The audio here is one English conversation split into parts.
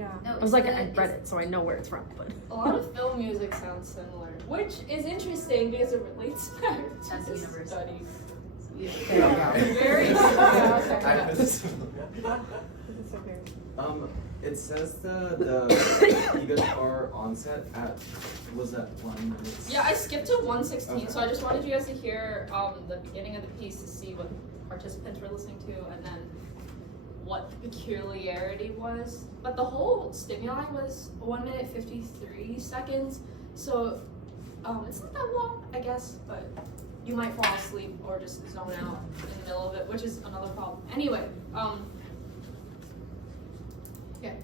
Yeah. No, I was like, I read it, so I know where it's from, but. A lot of film music sounds similar, which is interesting because it relates back That's to the universal. studies. Yeah. Very I similar. was- it says the guitar onset was at Blindness. Yeah, I skipped to 116, Okay. so I just wanted you guys to hear the beginning of the piece to see what participants were listening to and then what the peculiarity was. But the whole stimuli was 1 minute 53 seconds, so it's not that long, I guess, but you might fall asleep or just zone out in the middle of it, which is another problem. Anyway, yeah.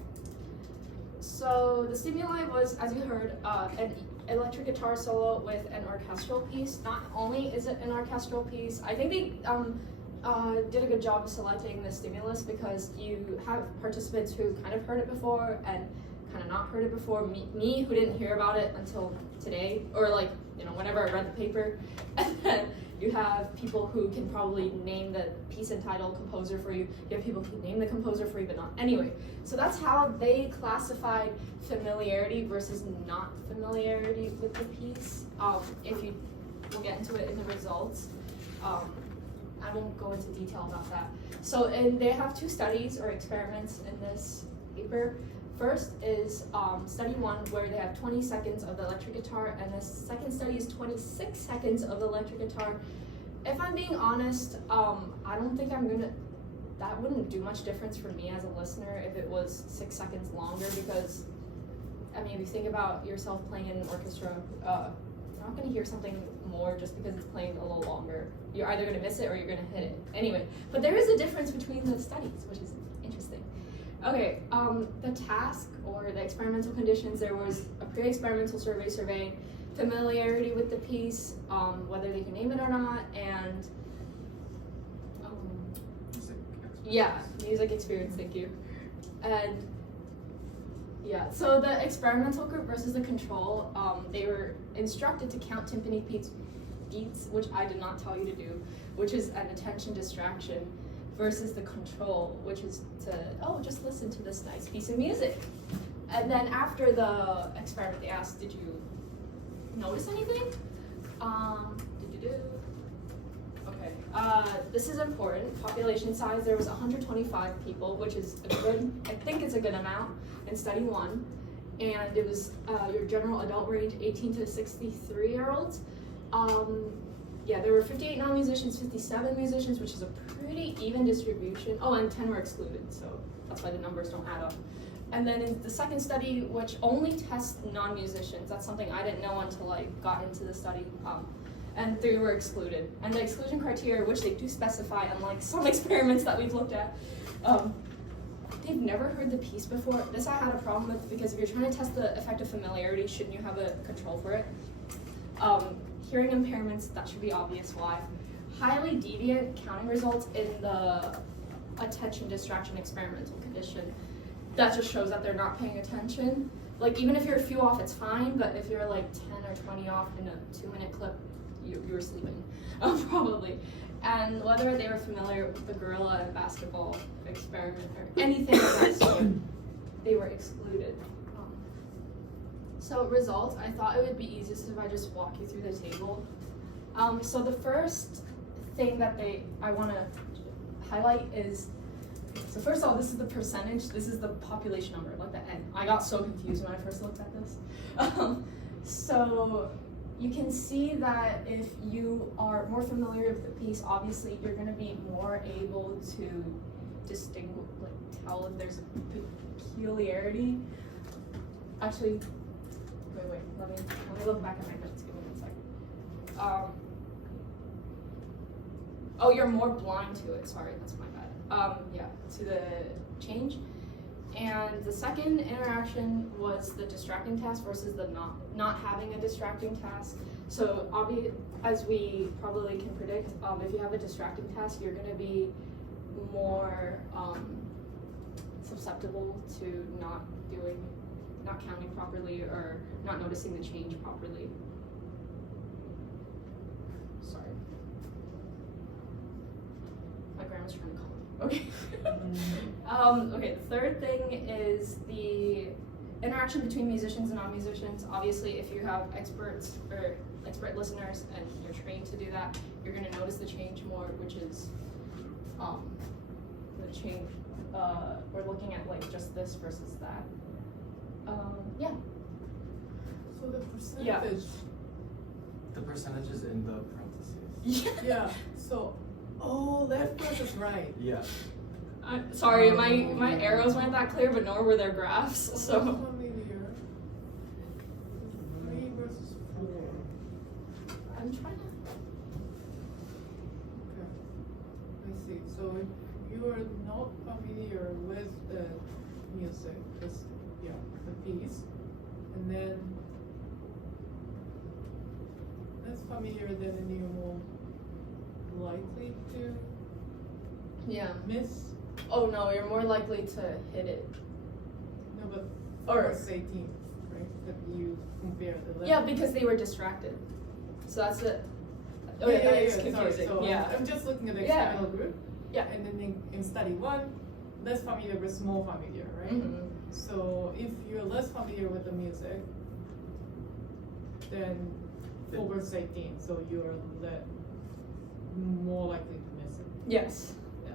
So the stimuli was, as you heard, an electric guitar solo with an orchestral piece. Not only is it an orchestral piece, I think they did a good job of selecting the stimulus because you have participants who kind of heard it before and kind of not heard it before. Me who didn't hear about it until today, or like, whenever I read the paper. And then you have people who can probably name the piece and title, composer for you. You have people who can name the composer for you, but not. Anyway, so that's how they classified familiarity versus not familiarity with the piece. We'll get into it in the results. I won't go into detail about that. So, and they have two studies or experiments in this paper. First is study 1, where they have 20 seconds of the electric guitar, and the second study is 26 seconds of the electric guitar. If I'm being honest, I don't think that wouldn't do much difference for me as a listener if it was 6 seconds longer, because, I mean, if you think about yourself playing in an orchestra, you're not going to hear something more just because it's playing a little longer. You're either going to miss it or you're going to hit it. Anyway, but there is a difference between the studies, which is interesting. Okay, the task or the experimental conditions, there was a pre-experimental survey, familiarity with the piece, whether they can name it or not, and music experience, thank you. And yeah, so the experimental group versus the control, they were instructed to count timpani beats, which I did not tell you to do, which is an attention distraction, versus the control, which is to, just listen to this nice piece of music. And then after the experiment, they asked, did you notice anything? Okay, this is important. Population size, there was 125 people, which is I think it's a good amount in study 1. And it was your general adult range, 18 to 63-year-olds. Yeah, there were 58 non-musicians, 57 musicians, which is a pretty even distribution. Oh, and 10 were excluded, so that's why the numbers don't add up. And then in the second study, which only tests non-musicians, that's something I didn't know until I got into the study, and 3 were excluded. And the exclusion criteria, which they do specify, unlike some experiments that we've looked at, they've never heard the piece before. This I had a problem with, because if you're trying to test the effect of familiarity, shouldn't you have a control for it? Hearing impairments, that should be obvious why. Highly deviant counting results in the attention distraction experimental condition. That just shows that they're not paying attention. Like, even if you're a few off, it's fine, but if you're like 10 or 20 off in a 2-minute clip, you're sleeping, probably. And whether they were familiar with the gorilla and basketball experiment or anything of that sort, they were excluded. So results, I thought it would be easiest if I just walk you through the table. So the first thing that I want to highlight is, so first of all, this is the percentage, this is the population number, like the N. I got so confused when I first looked at this. So you can see that if you are more familiar with the piece, obviously you're going to be more able to distinguish, like tell if there's a peculiarity. Actually, wait, let me look back at my notes, give me 1 second. Oh, you're more blind to it, sorry, that's my bad. Yeah, to the change. And the second interaction was the distracting task versus the not having a distracting task. So as we probably can predict, if you have a distracting task, you're going to be more susceptible to not counting properly or not noticing the change properly. Sorry. My grandma's trying to call me. Okay. Okay, the third thing is the interaction between musicians and non-musicians. Obviously, if you have experts or expert listeners and you're trained to do that, you're gonna notice the change more, which is the change. We're looking at like just this versus that. Yeah. So the percentage. Yeah. The percentage is in the parentheses. Yeah. So, left versus right. Yeah. I'm sorry, my arrows weren't that clear, but nor were their graphs. So. Familiar. 3 versus 4. I'm trying to. Okay. I see. So if you are not familiar with the music, the piece, and then less familiar, then you're more likely to Yeah. miss. Oh no, you're more likely to hit it. No, but Or- first 18, right? That you compare the left. Yeah, because they were distracted. So that's it. Yeah, Okay, yeah, that's yeah, confusing. Sorry. So yeah. I'm just looking at the Yeah. experimental group. Yeah. And then in study 1, less familiar with more familiar, right? Mhm. So if you're less familiar with the music, then over 18, so you're more likely to miss it. Yes. Yeah.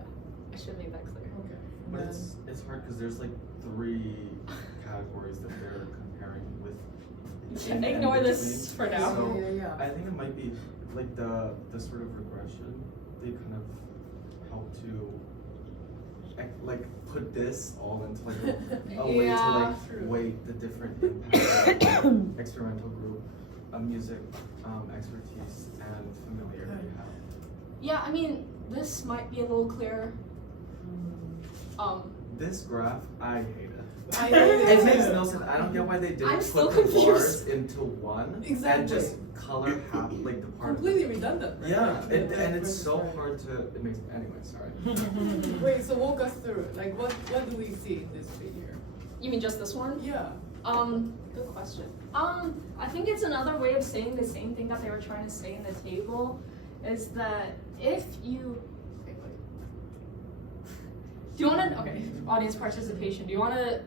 I should make that clear. Okay. But Then- it's hard because there's like 3 categories that they're comparing with. in and Ignore this between. for now. So Yeah. I think it might be like the sort of regression. They kind of help to like put this all into like a way to Yeah. like True. weight the different impacts that experimental group, music, expertise, and familiarity have. Yeah, I mean, this might be a little clearer. This graph, I hate it. I hate It it makes too. no sense. I don't get why they didn't I'm put still the confused. bars into one Exactly. and just color half like the part. Completely redundant. Right? Yeah, Like, and it's versus so right. hard to. It makes anyway. Sorry. Wait, so walk us through it. Like, what do we see in this figure? You mean just this one? Yeah. Good question. I think it's another way of saying the same thing that they were trying to say in the table, is that if you, wait. Do you want to, okay, audience participation, do you want to,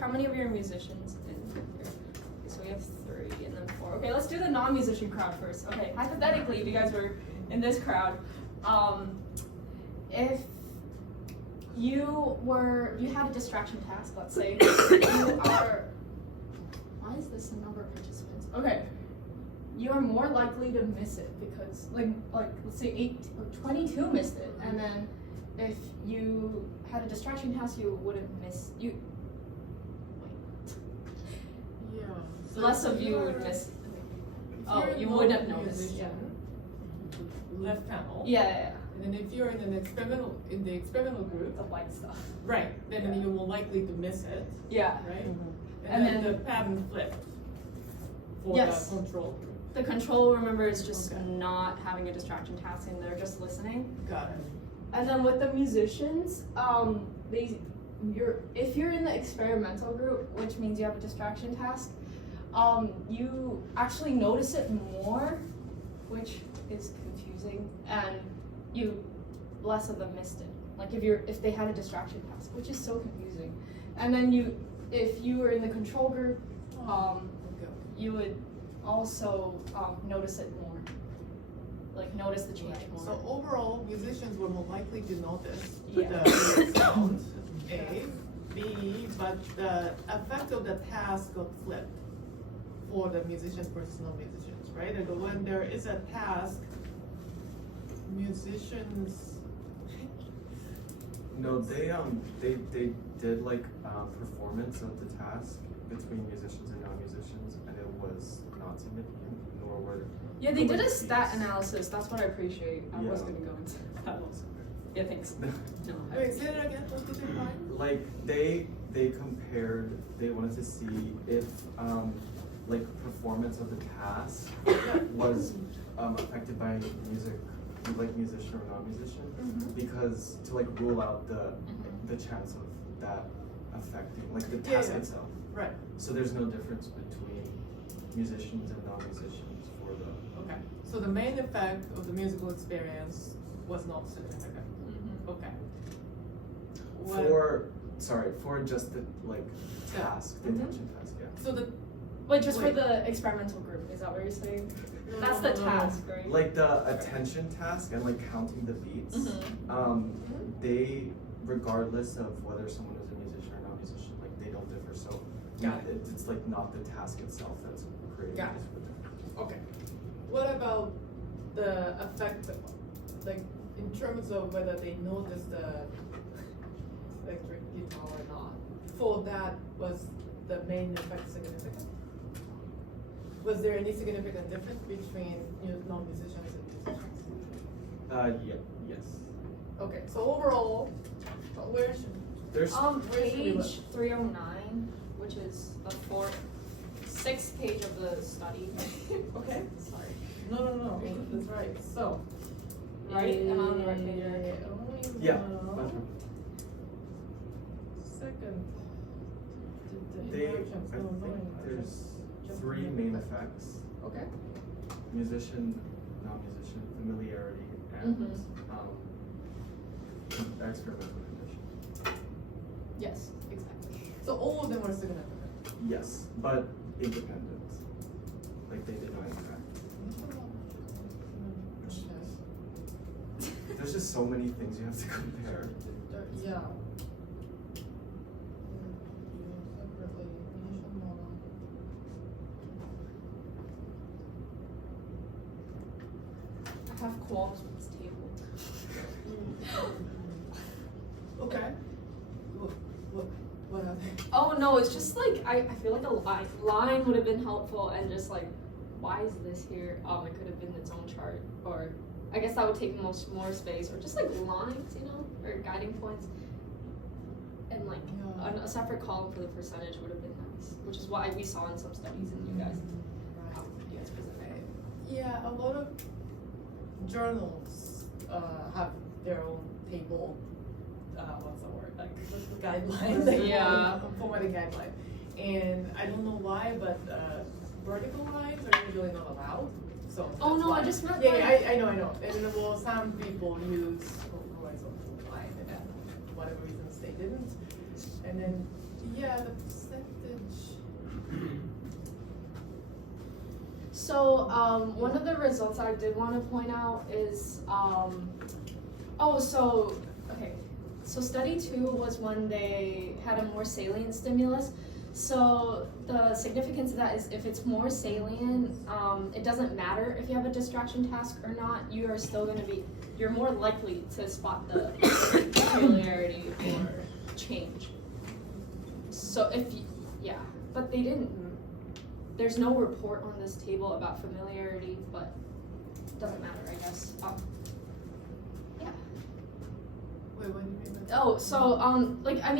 how many of you are musicians in here? Okay, so we have 3 and then 4. Okay, let's do the non-musician crowd first. Okay, hypothetically, if you guys were in this crowd, if you had a distraction task, let's say, you are, why is this the number of participants? Okay, you are more likely to miss it because, like let's say 22 missed it, and then if you had a distraction task, you wouldn't miss, Yeah. So less of if you you're- would miss. if Oh, you're you not would a have noticed, musician, left panel. Yeah, And then if you're in the experimental group, the white stuff. right, then Yeah. you're more likely to miss it, Yeah. right? And And then then- the pattern flipped for Yes. the control group. The control, remember, is just Okay. not having a distraction task, and they're just listening. Got it. And then with the musicians, if you're in the experimental group, which means you have a distraction task, you actually notice it more, which is confusing, and less of them missed it. Like if they had a distraction task, which is so confusing. And then if you were in the control group, Okay. you would also notice it more. Like notice the change more. So overall, musicians were more likely to notice Yeah. the sound, A. B, but the effect of the task got flipped for the musicians versus non-musicians, right? And when there is a task, musicians. No, they did like performance of the task between musicians and non-musicians, and it was not significant, nor were. Yeah, they did a like stat these. analysis. That's what I appreciate. I was Yeah. gonna go into that also. Yeah, thanks. No, I Wait, say that again. What did you find? Like they compared. They wanted to see if like performance of the task was affected by music, like musician or non-musician, Mhm. because to like rule out the chance of that affecting like the Yeah, task yeah. itself. Right. So there's no difference between musicians and non-musicians for the. Okay. So the main effect of the musical experience was not significant. Mhm. Okay. For just the like task, the Mhm. attention task, yeah. So the Wait, just for Wait. the experimental group, is that what you're saying? That's the no. task, right? Like the attention task and like counting the beats, Mhm. they, regardless of whether someone is a musician or not musician, like they don't differ. So Got it's like not the task itself that's creating Got this with it. Okay. What about the effect, like in terms of whether they notice the electric guitar or not? For that, was the main effect significant? Was there any significant difference between non-musicians and musicians? Yes. Okay, so overall, where should There's Where should we look? Page 309, which is the sixth page of the study. okay? Sorry. No. That's right. So. Right? Am I on the right page, right? yeah. Second. They, I think there's three main effects: Okay. musician, non-musician, familiarity, and experimental condition. Yes, exactly. So all of them were significant. Yes, but independent. Like they did not interact. There's just so many things you have to compare. Yeah. I have qualms with this table. Okay. What are they? Oh no, it's just like, I feel like a line would have been helpful, and just like, why is this here? It could have been its own chart, or I guess that would take more space, or just like lines, or guiding points. And like Yeah. a separate column for the percentage would have been nice, which is what we saw in some studies, and you guys presented. Yeah, a lot of journals have their own table. What's the word? Like guidelines. Like, Yeah. Formatting guideline. And I don't know why, but vertical lines are usually not allowed. So. Oh that's no, why. I just meant Yeah, like, I know. And well, some people use horizontal line, and then whatever reasons they didn't. And then the percentage. So, one of the results I did want to point out is, so study 2 was when they had a more salient stimulus. So the significance of that is if it's more salient, it doesn't matter if you have a distraction task or not, you're more likely to spot the familiarity or change. So but they didn't. There's no report on this table about familiarity, but it doesn't matter, I guess. Wait, what do you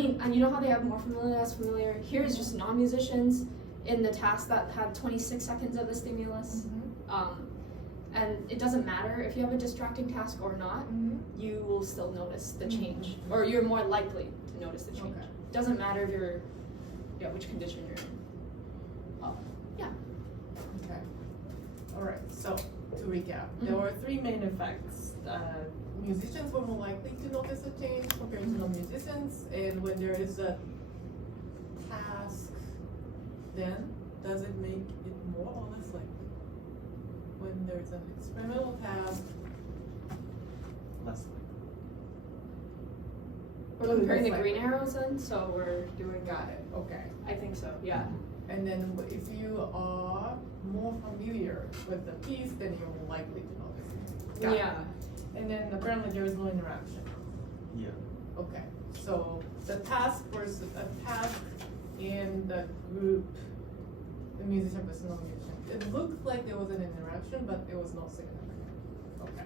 mean? And you know how they have more familiar, less familiar? Here's just non-musicians in the task that had 26 seconds of the stimulus. And it doesn't matter if you have a distracting task or not, you will still notice the change, or you're more likely to notice the change. Okay. Doesn't matter if which condition you're in. Okay. All right. So to recap, there were three main effects. Musicians were more likely to notice a change compared to non-musicians, and when there is a task, then does it make it more or less likely? When there's an experimental task, Less likely. We're comparing the green arrows then, so we're doing got it. Okay. I think so, yeah. And then if you are more familiar with the piece, then you're more likely to notice it. Got it. Yeah. And then apparently there is no interaction. Yeah. Okay, so the task versus a task in the group, the musician versus non-musician. It looked like there was an interaction, but it was not significant. Okay,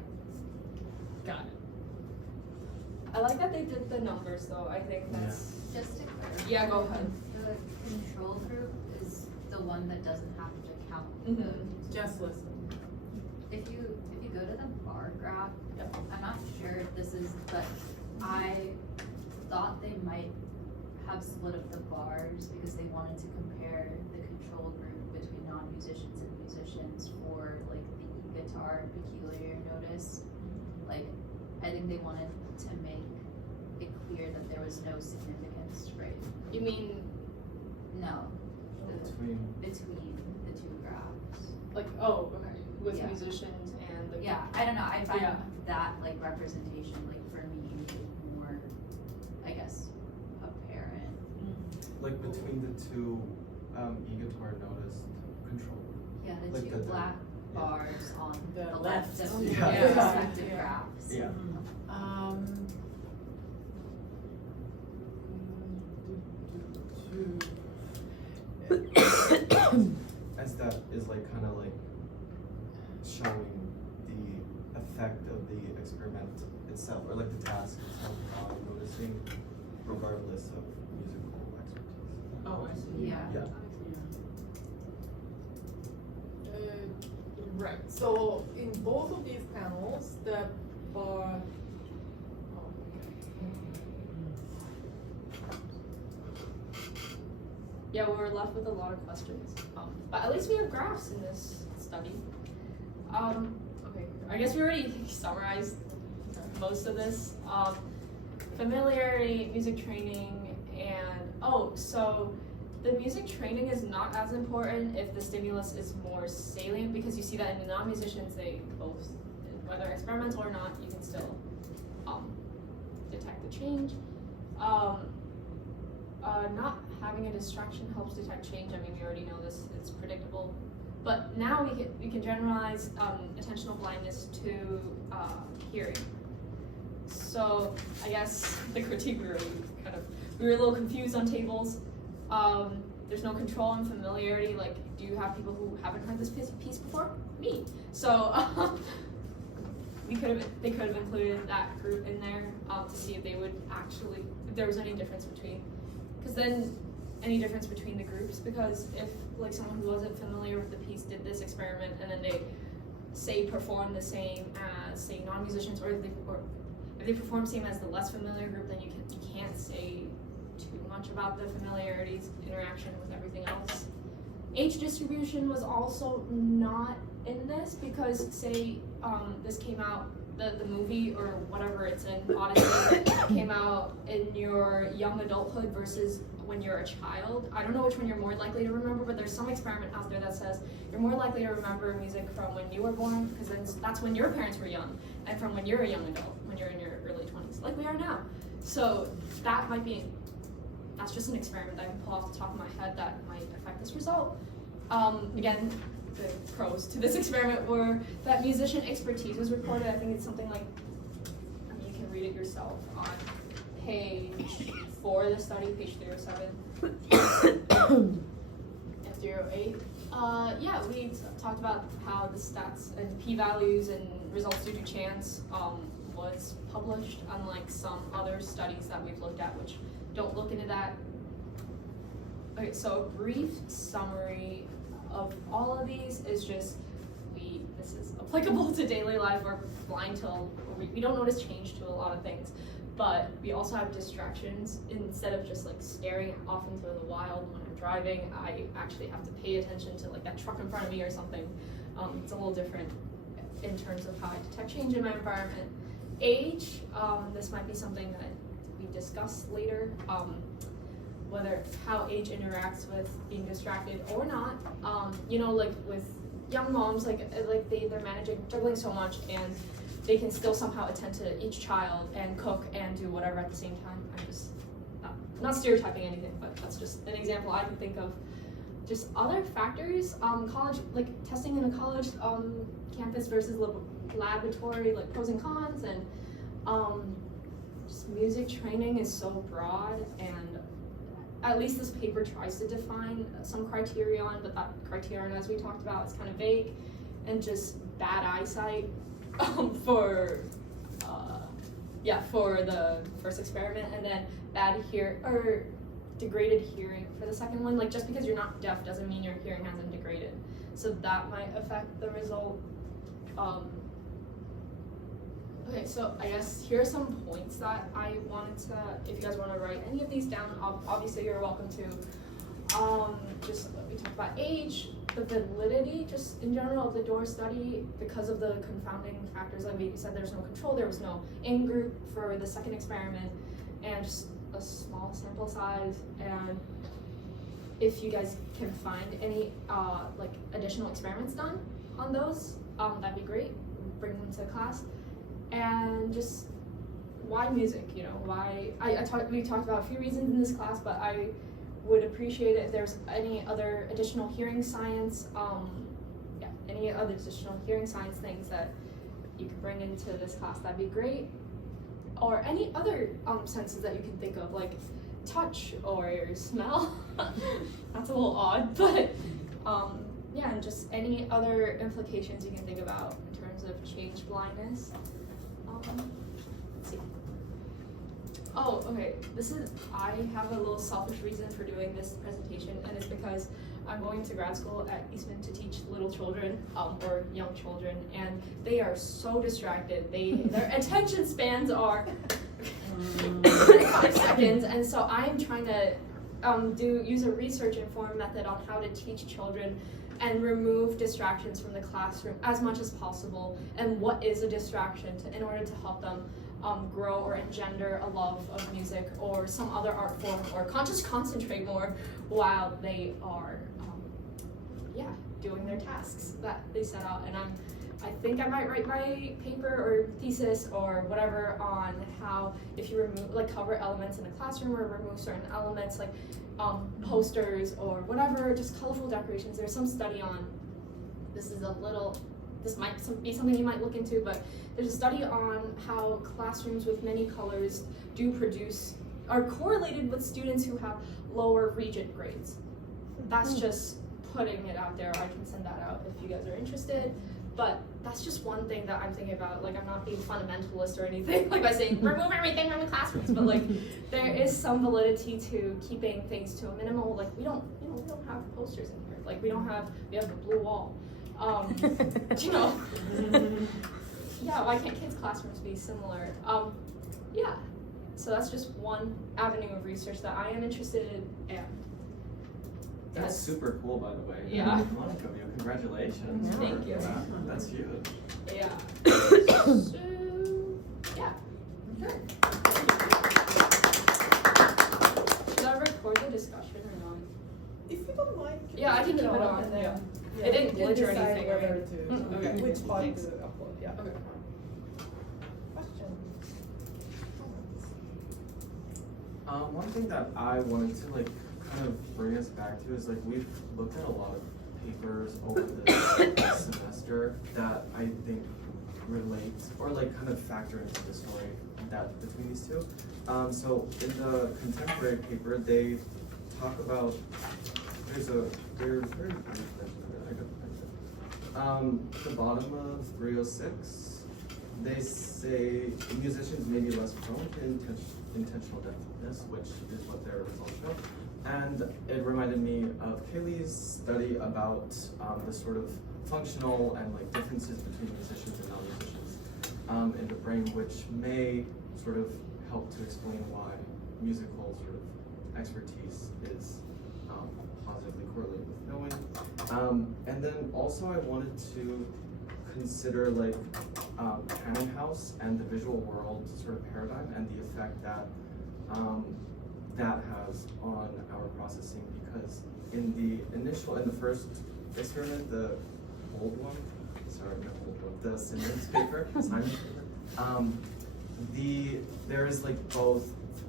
got it. I like that they did the numbers though, I think that's, Just to clarify. Yeah, go ahead. The control group is the one that doesn't have to count. Just listen. If you go to the bar graph, Yep. I'm not sure if this is, but I thought they might have split up the bars because they wanted to compare the control group between non-musicians and musicians for like the e-guitar peculiar notice. Like, I think they wanted to make it clear that there was no significance, right? You mean No, Between, between the two graphs. like, oh, okay, with Yeah. musicians and the Yeah, I don't know, I find Yeah. that like representation, like for me, more, I guess, apparent. like between the two, e-guitar noticed control. Yeah, the Like two the- black yeah. bars on The the left. left of Yeah. the Yeah. respective Yeah. graphs. Yeah. As that is like kind of like showing the effect of the experiment itself, or like the task itself on noticing, regardless of musical expertise. Oh, I see. Yeah. Yeah. Right, so in both of these panels, the bar. Yeah, we were left with a lot of questions. But at least we have graphs in this study. Okay, I guess we already summarized most of this. Familiarity, music training, and so the music training is not as important if the stimulus is more salient, because you see that in the non-musicians, they both, whether experimental or not, you can still detect the change. Not having a distraction helps detect change. I mean, we already know this, it's predictable. But now we can generalize attentional blindness to hearing. So I guess the critique we were a little confused on tables. There's no control and familiarity. Like, do you have people who haven't heard this piece before? Me. So they could have included that group in there to see if they would actually, if there was any difference between. Because then, any difference between the groups, because if like someone who wasn't familiar with the piece did this experiment and then they say perform the same as say non-musicians, or if they perform same as the less familiar group, then you can't say too much about the familiarities interaction with everything else. Age distribution was also not in this, because say this came out, the movie or whatever it's in, Odyssey, came out in your young adulthood versus when you're a child. I don't know which one you're more likely to remember, but there's some experiment out there that says you're more likely to remember music from when you were born, because that's when your parents were young, and from when you're a young adult, when you're in your early 20s, like we are now. So that's just an experiment that I can pull off the top of my head that might affect this result. Again, the pros to this experiment were that musician expertise was reported. I think it's something like, I mean, you can read it yourself on page 4 of the study, page 307. F08. Yeah, we talked about how the stats and p-values and results due to chance was published, unlike some other studies that we've looked at, which don't look into that. Okay, so a brief summary of all of these is just, this is applicable to daily life. We're blind till, we don't notice change to a lot of things, but we also have distractions. Instead of just like staring off into the wild when I'm driving, I actually have to pay attention to like that truck in front of me or something. It's a little different in terms of how I detect change in my environment. Age, this might be something that we discuss later. Whether how age interacts with being distracted or not. You know, like with young moms, like they're juggling so much, and they can still somehow attend to each child and cook and do whatever at the same time. I'm just not stereotyping anything, but that's just an example I can think of. Just other factors, college, like testing in a college campus versus laboratory, like pros and cons, and just music training is so broad, and at least this paper tries to define some criterion, but that criterion, as we talked about, is kind of vague, and just bad eyesight for the first experiment, and then degraded hearing for the second one. Like, just because you're not deaf doesn't mean your hearing hasn't degraded, so that might affect the result. Okay, so I guess here are some points that I wanted to, if you guys want to write any of these down, obviously you're welcome to. Just we talked about age, the validity, just in general of the DOOR study, because of the confounding factors. Like we said, there's no control, there was no in-group for the second experiment, and just a small sample size. And if you guys can find any like additional experiments done on those, that'd be great. Bring them to class. And just why music? You know, why we talked about a few reasons in this class, but I would appreciate it if there's any other additional hearing science, any other additional hearing science things that you could bring into this class. That'd be great. Or any other senses that you can think of, like touch or smell. That's a little odd, but yeah, and just any other implications you can think about in terms of change blindness. Let's see. Oh, okay. I have a little selfish reason for doing this presentation, and it's because I'm going to grad school at Eastman to teach little children, or young children, and they are so distracted. Their attention spans are 5 seconds, and so I'm trying to use a research-informed method on how to teach children and remove distractions from the classroom as much as possible, and what is a distraction in order to help them grow or engender a love of music or some other art form, or just concentrate more while they are doing their tasks that they set out. And I think I might write my paper or thesis or whatever on how if you remove cover elements in a classroom or remove certain elements like posters or whatever, just colorful decorations. There's some study on this might be something you might look into, but there's a study on how classrooms with many colors are correlated with students who have lower regent grades. That's just putting it out there. I can send that out if you guys are interested. But that's just one thing that I'm thinking about. Like, I'm not being fundamentalist or anything, like by saying remove everything from the classrooms, but like there is some validity to keeping things to a minimal. Like we don't have posters in here. Like we have a blue wall. Yeah, why can't kids' classrooms be similar? Yeah, so that's just one avenue of research that I am interested in. And that's super cool, by the way. Yeah. Monica, congratulations. Yeah. Thank you. That's huge. Yeah. So, yeah. Okay. Should I record the discussion or not? If you don't mind. Yeah, I can keep it on. and then- Yeah. Yeah, It didn't you glitch or decide anything, whether right? to- Okay. Which part to upload, yeah. Okay. Questions? One thing that I wanted to kind of bring us back to is we've looked at a lot of papers over this semester that I think relate or kind of factor into the story that between these two. So in the contemporary paper, they talk about there's very brief mention of it. I could find it. The bottom of 306, they say musicians may be less prone to intentional deafness, which is what their results show. And it reminded me of Kaylee's study about the sort of functional and differences between musicians and non-musicians in the brain, which may sort of help to explain why musical sort of expertise is positively correlated with knowing. And then also I wanted to consider Cannon House and the visual world sort of paradigm and the effect that that has on our processing, because in the first experiment, the Simmons paper, there is both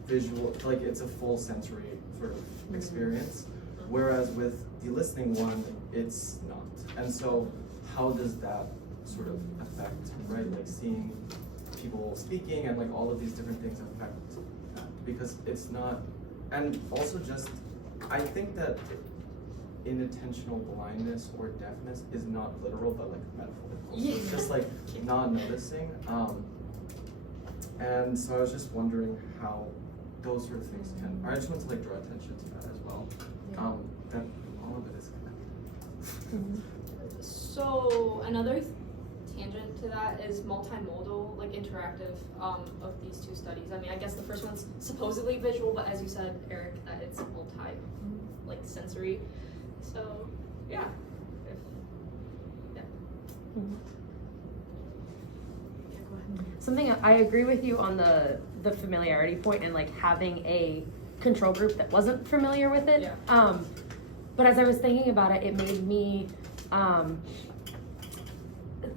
visual, it's a full sensory sort of experience, whereas with the listening one, it's not. And so how does that sort of affect, right? Seeing people speaking and all of these different things affect that, because it's not. And also I think that inattentional blindness or deafness is not literal, but metaphorical. So it's just not noticing. And so I was just wondering how those sort of things can, I just want to draw attention to that as well. That all of it is connected. So another tangent to that is multimodal, interactive of these two studies. I mean, I guess the first one's supposedly visual, but as you said, Eric, that it's sensory. So yeah. Yeah, go ahead. Something I agree with you on the the familiarity point and like having a control group that wasn't familiar with it. Yeah. But as I was thinking about it, it made me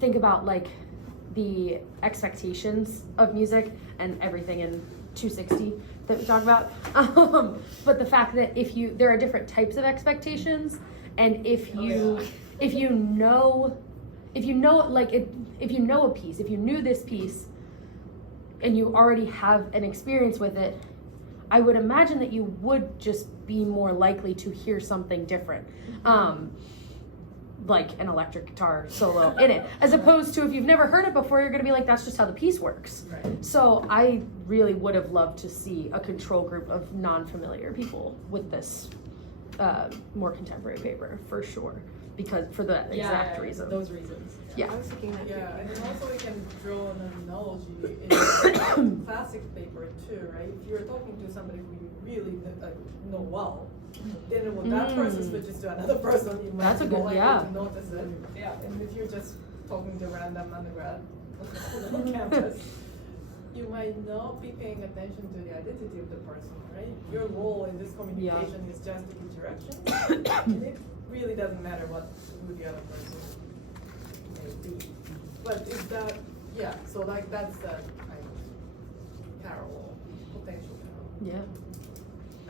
think about like the expectations of music and everything in 260 that we talk about. But the fact that there are different types of expectations, and if you know a piece, if you knew this piece and you already have an experience with it, I would imagine that you would just be more likely to hear something different. Like an electric guitar solo in it, as opposed to if you've never heard it before, you're gonna be like, that's just how the piece works. Right. So I really would have loved to see a control group of non-familiar people with this more contemporary paper, for sure, because for the exact reason. Those reasons. Yeah. I was thinking that. Yeah, and then also we can draw an analogy in classic paper too, right? If you're talking to somebody who you really know well, then when that person switches to another person, you might That's a be good- more likely yeah. to notice it. Yeah. And if you're just talking to random undergrad on campus, you might not be paying attention to the identity of the person, right? Your role in this communication is just to give directions, and it really doesn't matter who the other person may be. But is that, yeah, so like that's a kind of parallel, potential parallel. Yeah.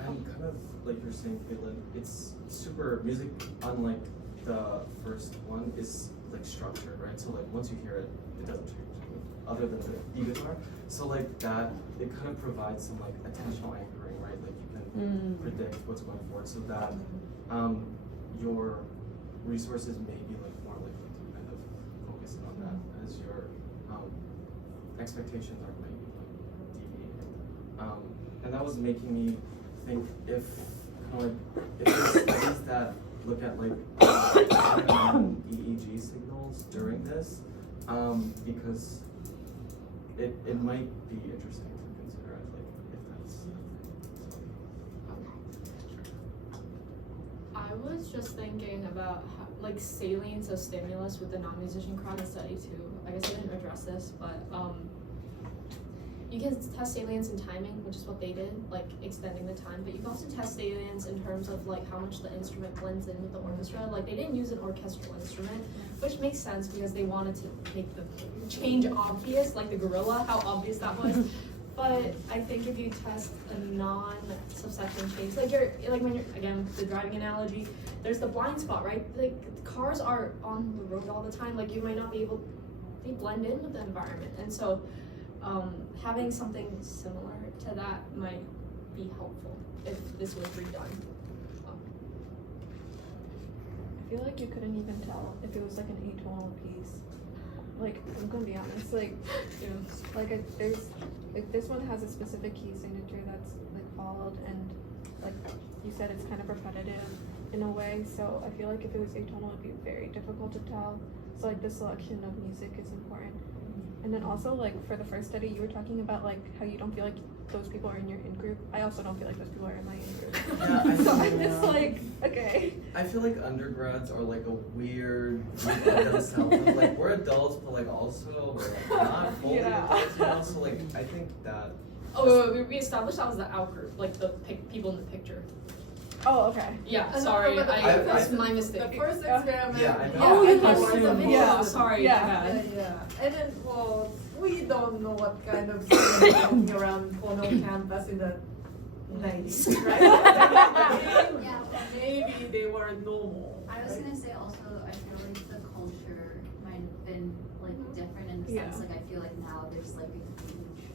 And kind of like you're saying, Caitlin, it's super music, unlike the first one, is like structured, right? So like once you hear it, it doesn't change, other than the e-guitar. So like that, it kind of provides some like attentional anchoring, right? Like you can predict what's going forward, so that your resources may be like more likely to kind of focus on that as your expectations are maybe like deviating. And that was making me think if kind of like if there's studies that look at like EEG signals during this, because it might be interesting to consider as like if that's I was just thinking about how, like salience of stimulus with the non-musician crowd in study too. I guess I didn't address this, but you can test salience in timing, which is what they did, like extending the time, but you can also test salience in terms of like how much the instrument blends in with the orchestra. Like they didn't use an orchestral instrument, which makes sense because they wanted to make the change obvious, like the gorilla, how obvious that was. But I think if you test a non-subsection change, like when you're, again, the driving analogy, there's the blind spot, right? Like cars are on the road all the time, like you might not be able, they blend in with the environment. And so having something similar to that might be helpful if this was redone. I feel like you couldn't even tell if it was like an atonal piece. Like, I'm gonna be honest, like, there's, like, this one has a specific key signature that's, like, followed, and, like, you said it's kind of repetitive in a way, so I feel like if it was atonal, it'd be very difficult to tell. So, like, the selection of music is important. And then also, like, for the first study, you were talking about, like, how you don't feel like those people are in your in-group. I also don't feel like those people are in my in-group. Yeah, So I'm just like, okay. I feel like undergrads are like a weird group of themselves. Like we're adults, but like also we're like not fully adults, you know? So like I think that. Oh, we established that was the out group, like the people in the picture. Oh, okay. Yeah, And sorry, but that's my mistake. The first experiment. Yeah, I know. Oh, you I guys was saw the a video. Yeah. Sorry, Yeah. my bad. Yeah, and then, well, we don't know what kind of students walking around Kono campus in the 90s, right? Yeah. Maybe they were normal. I was right? gonna say also, I feel like the culture might have been like different in the Yeah. sense, like I feel like now there's like a huge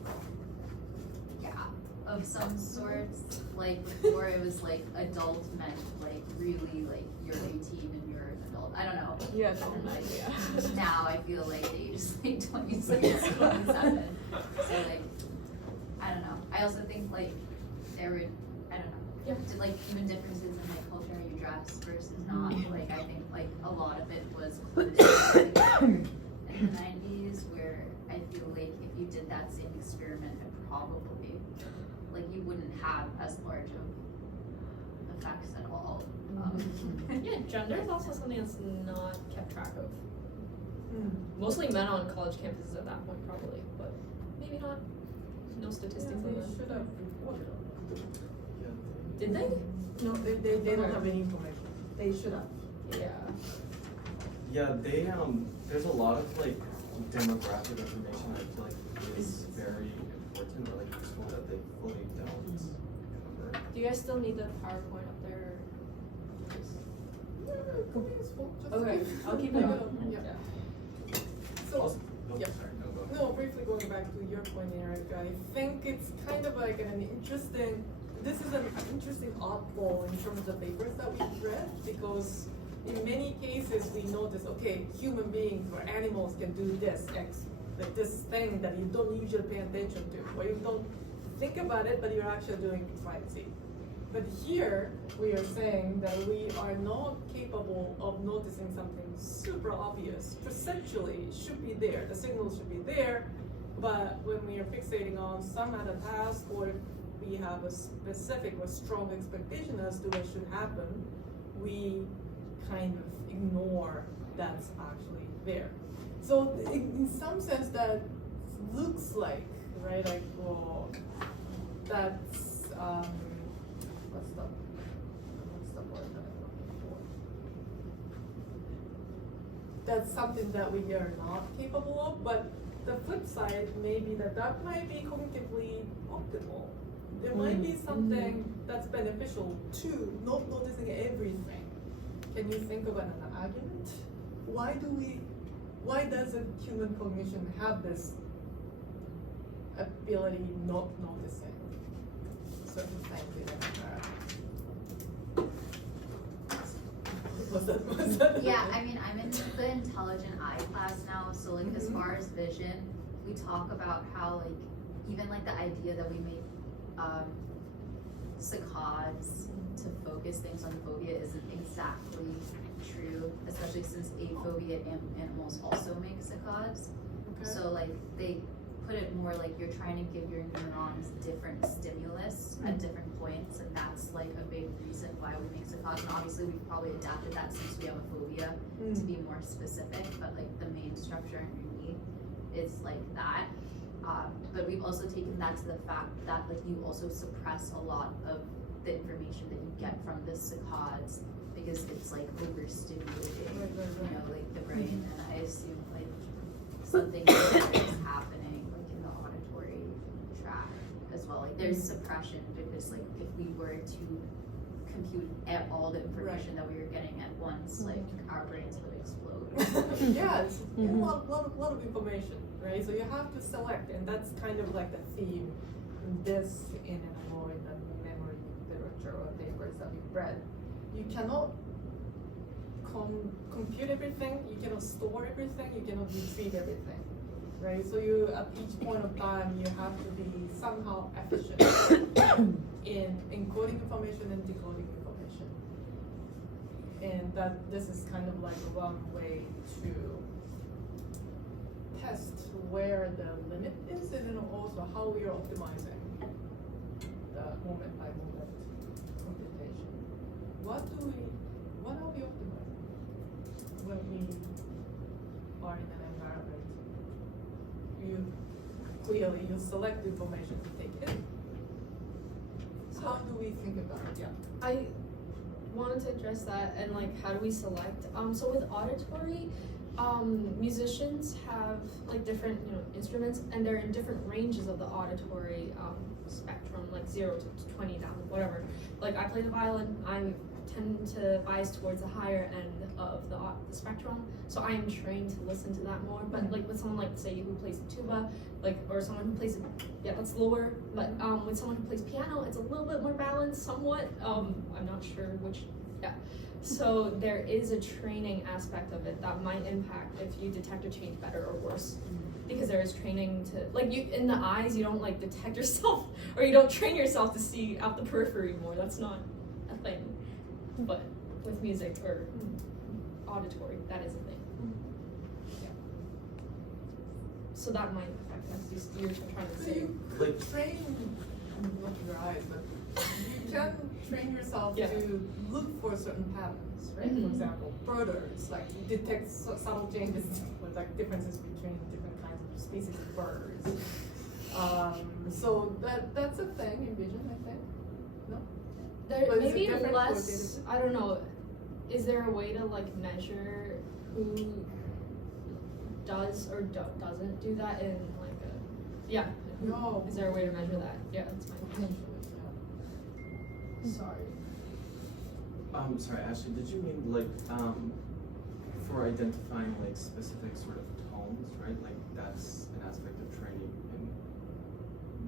gap of some sorts. Like before it was like adult meant like really like you're 18 and you're an adult. I don't know. Yeah, And, like, yeah. now I feel like the age is like 26, 27. So like, I don't know. I also think like there were, I don't know, Yeah. like even differences in like culture, how you dress versus not. Like I think like a lot of it was put together in the 90s, where I feel like if you did that same experiment, it probably like you wouldn't have as large of effects at all. Yeah, gender is also something that's not kept track of. Hmm. Mostly men on college campuses at that point, probably, but maybe not. no statistics Yeah, on they that. should have reported on that. Did they? No, they don't have any information. They should have. Yeah. Yeah, they there's a lot of like demographic information I feel like is very important or like useful that they fully don't cover. Do you guys still need the PowerPoint up there? Yeah, it could be useful. Just Okay, keep- I'll keep it on. Yeah. So, Also, yeah. sorry, no, go ahead. no, briefly going back to your point, Eric, I think it's kind of like an interesting, this is an interesting oddball in terms of papers that we've read, because in many cases we notice, okay, human beings or animals can do this, like this thing that you don't usually pay attention to, or you don't think about it, but you're actually doing X, Y, and Z. But here, we are saying that we are not capable of noticing something super obvious. Perceptually, it should be there, the signal should be there, but when we are fixating on some other task, or if we have a specific or strong expectation as to what should happen, we kind of ignore that's actually there. So in some sense that looks like, right, like, well, that's, what's the word that I'm looking for? That's something that we are not capable of, but the flip side may be that might be cognitively optimal. There might be something that's beneficial to not noticing everything. Can you think of an argument? Why does a human cognition have this ability not noticing certain things in an Was that? Yeah, I mean, I'm in the intelligent eye class now, so like as far as vision, we talk about how like even like the idea that we make saccades to focus things on phobia isn't exactly true, especially since aphobia animals also make saccades. Okay. So like they put it more like you're trying to give your neurons different stimulus at different points, and that's like a big reason why we make saccades. And obviously we've probably adapted that since we have a phobia to be more specific, but like the main structure underneath is like that. But we've also taken that to the fact that like you also suppress a lot of the information that you get from the saccades because it's like overstimulating, you know, like the brain. And I assume like something like is happening like in the auditory tract as well. Like there's suppression because like if we were to compute all the information that we were getting at once, like our brains would explode. Yeah, it's a lot of information, right? So you have to select, and that's kind of like the theme in this in the memory literature or papers that we've read. You cannot compute everything, you cannot store everything, you cannot retrieve everything, right? So you, at each point of time, you have to be somehow efficient in encoding information and decoding information. And that this is kind of like one way to test where the limit is, and then also how we are optimizing the moment by moment computation. What are we optimizing when we are in an environment? You select the information to take in. How do we think about it? Yeah. I wanted to address that and like how do we select? So with auditory, musicians have like different instruments, and they're in different ranges of the auditory spectrum, like 0 to 20 down, whatever. Like I play the violin, I tend to bias towards the higher end of the spectrum, so I am trained to listen to that more. But like with someone like say who plays the tuba, like or someone who plays that's lower. But with someone who plays piano, it's a little bit more balanced, somewhat. I'm not sure which. Yeah. So there is a training aspect of it that might impact if you detect a change better or worse. Because there is training to, like you, in the eyes, you don't like detect yourself, or you don't train yourself to see out the periphery more. That's not a thing. But with music or auditory, that is a thing. Yeah. So that might affect us. You're trying to So say. you could train, not your eyes, but you can train yourself to look for certain patterns, right? For example, birders, like you detect subtle changes, or like differences between different kinds of species of birds. So that's a thing in vision, I think. No? There But is it maybe different less. for I don't know. Is there a way to like measure who does or doesn't do that in like a? Yeah. No. Is there a way to measure that? Yeah, that's my question. Sorry. Sorry, Ashley, did you mean like, for identifying like specific sort of tones, right? Like that's an aspect of training in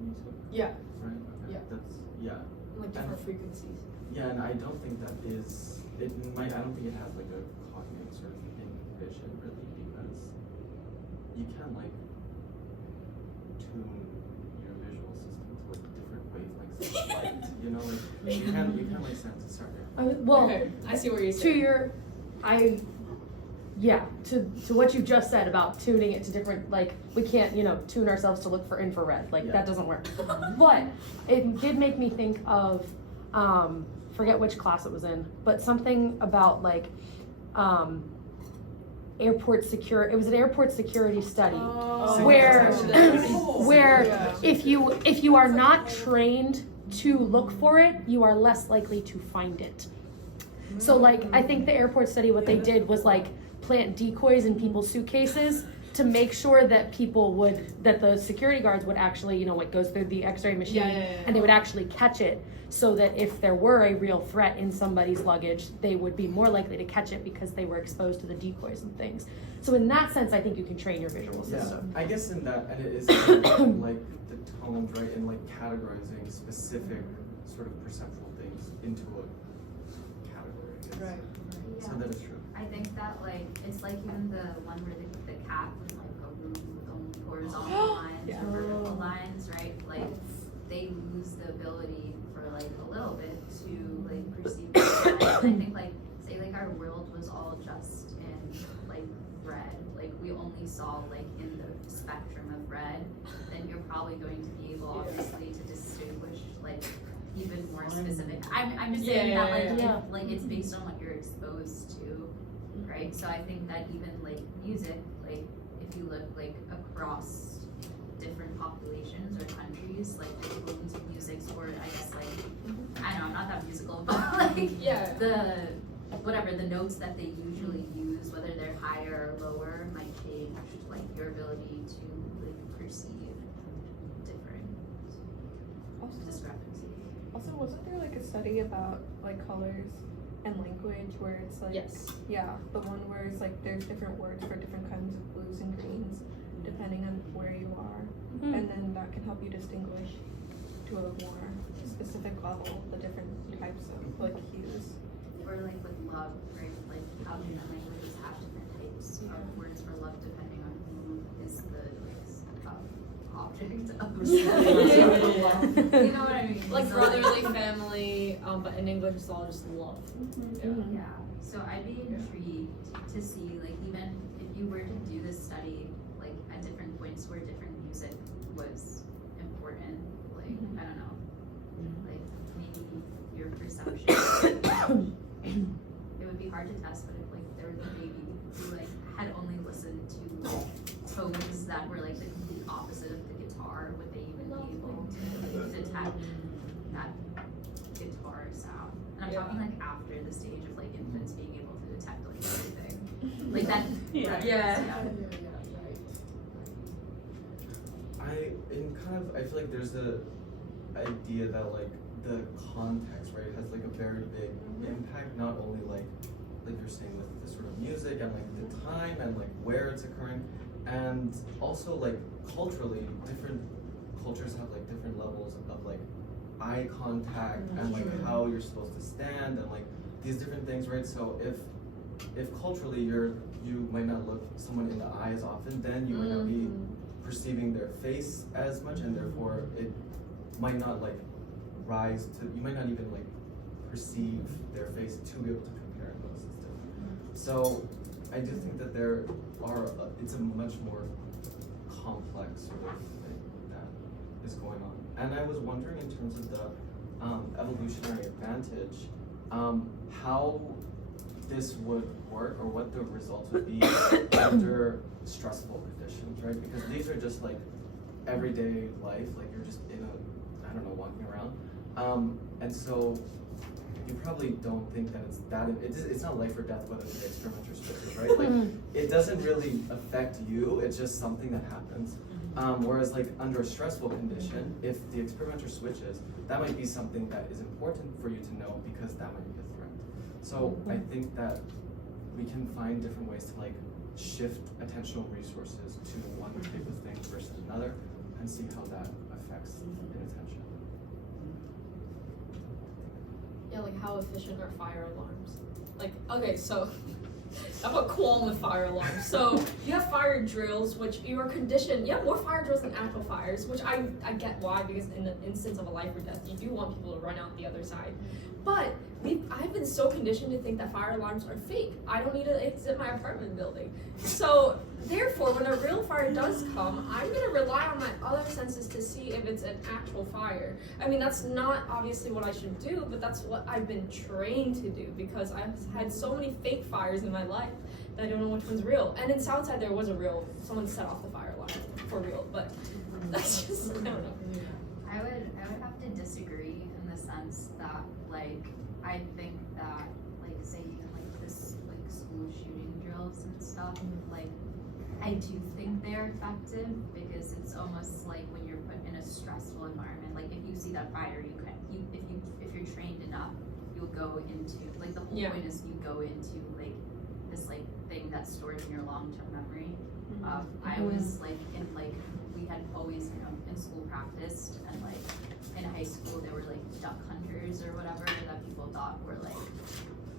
music, Yeah. right? Okay. Yeah. That's, yeah. Like different frequencies. Yeah, and I don't think that is, I don't think it has like a cognitive sort of inhibition really, because you can like tune your visual system to like different wavelengths of light, you know, like you can like sense it starting. Well, Okay, I see what you're to saying. to what you just said about tuning it to different, like, we can't, tune ourselves to look for infrared, like, Yeah. that doesn't work. But it did make me think of, forget which class it was in, but something about like, airport security, it was an airport security study. Where Yeah. if you are not trained to look for it, you are less likely to find it. So like, I think the airport study, what they did was like plant decoys in people's suitcases to make sure that that the security guards would actually, it goes through the x-ray machine, and they would actually catch it, so that if there were a real threat in somebody's luggage, they would be more likely to catch it because they were exposed to the decoys and things. So in that sense, I think you can train your visual system. Yeah, I guess in that, and it is kind of like the tones, right, and like categorizing specific sort of perceptual things into a category. I guess. Right. Yeah. So that is true. I think that like it's like even the one where the cat with like a room with only horizontal lines Yeah. or vertical lines, right? Like they lose the ability for like a little bit to like perceive the lines. And I think like say like our world was all just in like red, like we only saw like in the spectrum of red, then you're probably going to be able obviously to distinguish like even more specific. I'm just saying that like Yeah. if, like it's based on what you're exposed to, right? So I think that even like music, like if you look like across different populations or countries, like the tones of music, or I guess like I know I'm not that musical, but like the whatever the notes that they usually use, whether they're higher or lower, might change like your ability to like perceive different discrepancies. Also, wasn't there like a study about like colors and language where it's like, Yes. yeah, the one where it's like there's different words for different kinds of blues and greens depending on where you are, and then that can help you distinguish to a more specific level the different types of like hues. Or like with love, right? Like how different languages have different types of words for love depending on who is the object of you know what I mean? Like So, brotherly family, but in English it's all just love. Mhm. Yeah. So I'd be intrigued to see like even if you were to do this study like at different points where different music was important, like I don't know, like maybe your perception. It would be hard to test, but if like there was a baby who like had only listened to tones that were like the complete opposite of the guitar, would they even be able to like, detect that guitar sound? And I'm talking like after the stage of like infants being able to detect like everything, like that. I feel like there's a idea that like the context, right, has like a very big impact, not only like you're saying with the sort of music and like the time and like where it's occurring, and also like culturally, different cultures have like different levels of like eye contact and like how you're supposed to stand and like these different things, right? So if culturally you might not look someone in the eye as often, then you might not be perceiving their face as much, and therefore it might not like rise to, you might not even like perceive their face to be able to compare those and stuff. So I do think that there are, it's a much more complex sort of thing that is going on. And I was wondering in terms of the evolutionary advantage, how this would work or what the results would be under stressful conditions, right? Because these are just like everyday life, like you're just in a, I don't know, walking around. And so you probably don't think that it's not life or death whether the experiment or switches, right? Like it doesn't really affect you, it's just something that happens. Whereas like under a stressful condition, if the experimenter switches, that might be something that is important for you to know because that might be a threat. So I think that we can find different ways to like shift attentional resources to one type of thing versus another and see how that affects inattention. Yeah, like how efficient are fire alarms? Like, okay, so I have a qualm with fire alarms. So you have fire drills, which you are conditioned. You have more fire drills than actual fires, which I get why, because in the instance of a life or death, you do want people to run out the other side. But I've been so conditioned to think that fire alarms are fake. I don't need to exit my apartment building. So therefore, when a real fire does come, I'm gonna rely on my other senses to see if it's an actual fire. I mean, that's not obviously what I should do, but that's what I've been trained to do because I've had so many fake fires in my life that I don't know which one's real. And in Southside, there was a real, someone set off the fire alarm for real, but that's just, I don't know. I would have to disagree in the sense that, like, I think that, like, say even like this, like, school shooting drills and stuff, like, I do think they're effective because it's almost like when you're put in a stressful environment. Like, if you see that fire, if you're trained enough, you'll go into, like, the whole point is you go into like this like thing that's stored in your long-term memory. I was like in like we had always in school practiced, and like in high school there were like duck hunters or whatever that people thought were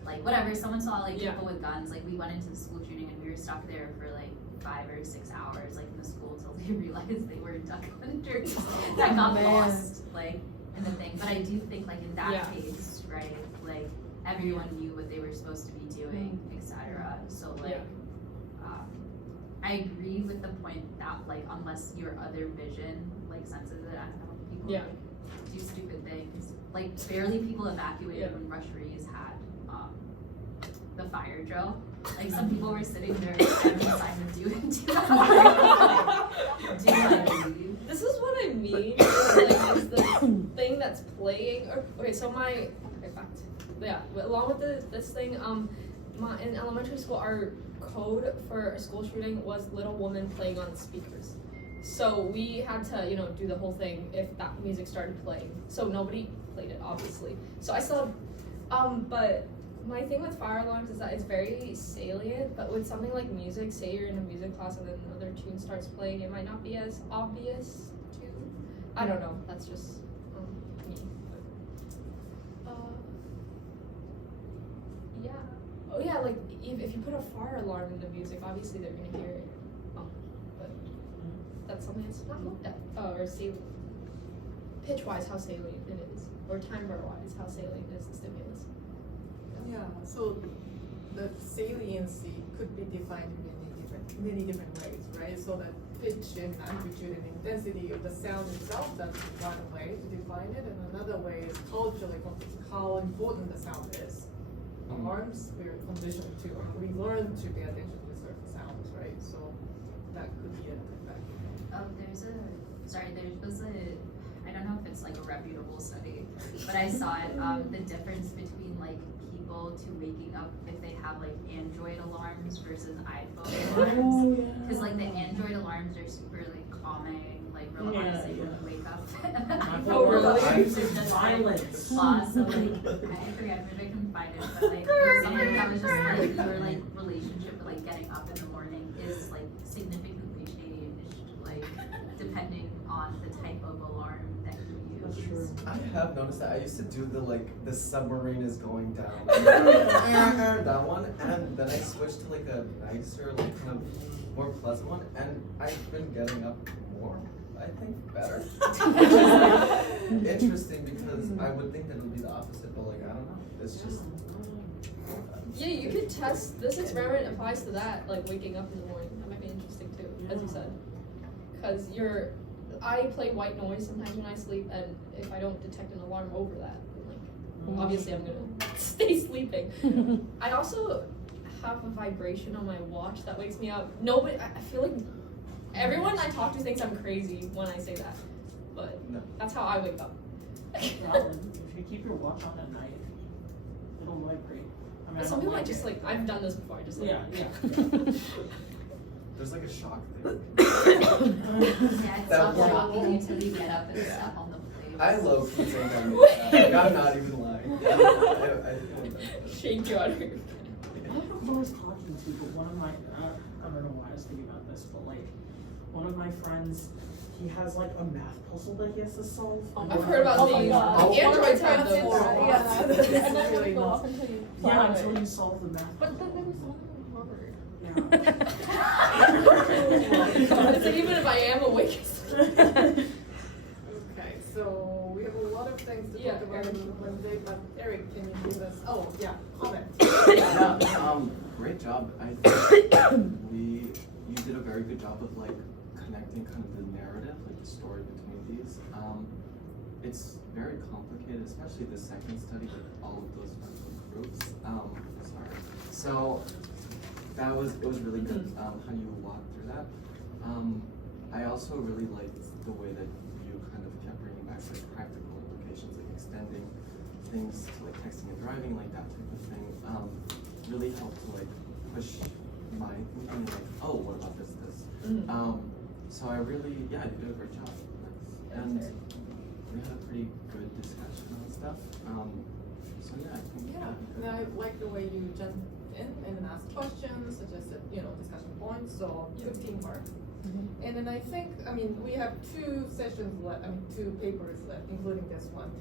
like whatever, someone saw like people with guns. Like we went into the school shooting and we were stuck there for like 5 or 6 hours like in the school till they realized they were duck hunters that got lost like in the thing. But I do think like in that case, right, like everyone knew what they were supposed to be doing, etc. So like I agree with the point that like unless your other vision like senses it, I don't know, people like, do stupid things. Like barely people evacuated when Rusheries had the fire drill. Like some people were sitting there and Simon do I leave? This is what I mean. Like is the thing that's playing. Okay, so along with this thing, in elementary school, our code for a school shooting was Little Woman playing on speakers. So we had to, do the whole thing if that music started playing. So nobody played it, obviously. So I still have, but my thing with fire alarms is that it's very salient, but with something like music, say you're in a music class and then another tune starts playing, it might not be as obvious to, I don't know, that's just me. Yeah. Oh yeah, like if you put a fire alarm in the music, obviously they're gonna hear it. But that's something that's not looked at. Or salient. Pitch-wise, how salient it is, or timbre-wise, how salient is the stimulus. Yeah, so the saliency could be defined in many different ways, right? So the pitch and amplitude and intensity of the sound itself, that's one way to define it, and another way is culturally how important the sound is. Alarms, we're conditioned to, we learn to pay attention to certain sounds, right? So that could be an effect. There was I don't know if it's like a reputable study, but I saw it, the difference between like people to waking up if they have like Android alarms versus iPhone alarms. Because like the Android alarms are super like calming, like real honestly when you wake up. And the iPhone alarms are just violence. So like I forget, maybe I can find it, but like something that was just like your like relationship with like getting up in the morning is like significantly changed, like depending on the type of alarm that you use. I have noticed that. I used to do the submarine is going down, that one, and then I switched to like a nicer, like kind of more pleasant one, and I've been getting up more, I think, better. Which is interesting because I would think that it would be the opposite, but like I don't know. It's just. Yeah, you could test. This experiment applies to that, like waking up in the morning. That might be interesting too, as you said, because I play white noise sometimes when I sleep, and if I don't detect an alarm over that, like obviously I'm gonna stay sleeping. I also have a vibration on my watch that wakes me up. I feel like Everyone I talk to thinks I'm crazy when I say that, but No. that's how I wake up. Well, if you keep your watch on at night, it'll vibrate. I mean, I Some don't people like like just it. like, I've done this before, just like. Yeah. There's like a shock thing. Yeah, it's That not one- shocking until you get up and step on the plate. I love saying that. Like, I'm not even lying. Yeah, I feel that. Shake your honor. I don't know who I was talking to, but one of my, I don't know why I was thinking about this, but like, one of my friends, he has like a math puzzle that he has to solve. I've heard about Oh my these. God. Androids have That's those. horrible. Yeah. This is And then really you go not- off until you Yeah, solve until it. you solve the math But puzzle. then there was something hard. Yeah. So even if I am awake. Okay, so we have a lot of things to Yeah, talk about Eric. on Wednesday, but Eric, can you give us, oh, yeah, comment. Yeah, great job. I think you did a very good job of like connecting kind of the narrative, like the story between these. It's very complicated, especially the second study with all of those functional groups. Sorry. So it was really good how you walked through that. I also really liked the way that you kind of kept bringing back like practical implications, like extending things to like texting and driving, like that type of thing. Really helped to like push my thinking like, oh, what about this? So I really, yeah, you did a great job. And we had a pretty good discussion on stuff. So yeah, I think Yeah, and I like the way you jumped in and asked questions, suggested, discussion points, so good teamwork. And then I think, we have 2 sessions left, 2 papers left, including this one,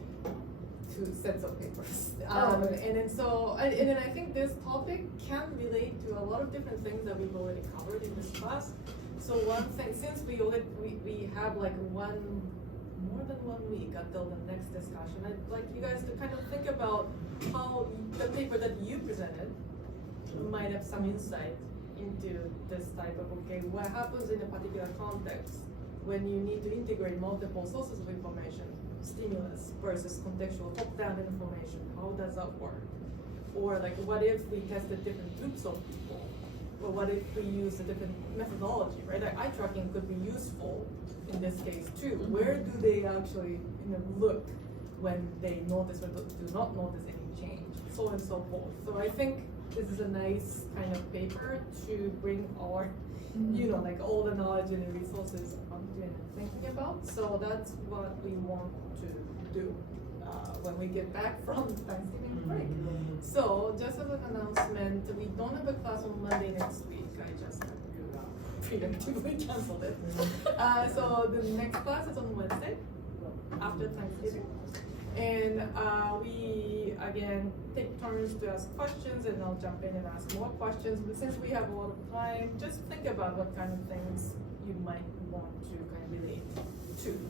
2 sets of papers. And then I think this topic can relate to a lot of different things that we've already covered in this class. So one thing, since we have like more than 1 week until the next discussion, I'd like you guys to kind of think about how the paper that you presented might have some insight into this type of, okay, what happens in a particular context when you need to integrate multiple sources of information, stimulus versus contextual top-down information, how does that work? Or like, what if we tested different groups of people? Or what if we use a different methodology, right? Like eye tracking could be useful in this case too. Where do they actually look when they notice or do not notice any change, so on and so forth. So I think this is a nice kind of paper to bring our, like all the knowledge and the resources onto and thinking about. So that's what we want to do when we get back from Thanksgiving break. So just as an announcement, we don't have a class on Monday next week. I just had to preemptively cancel it. So the next class is on Wednesday after Thanksgiving. And we again take turns to ask questions, and I'll jump in and ask more questions. But since we have a lot of time, just think about what kind of things you might want to kind of relate to.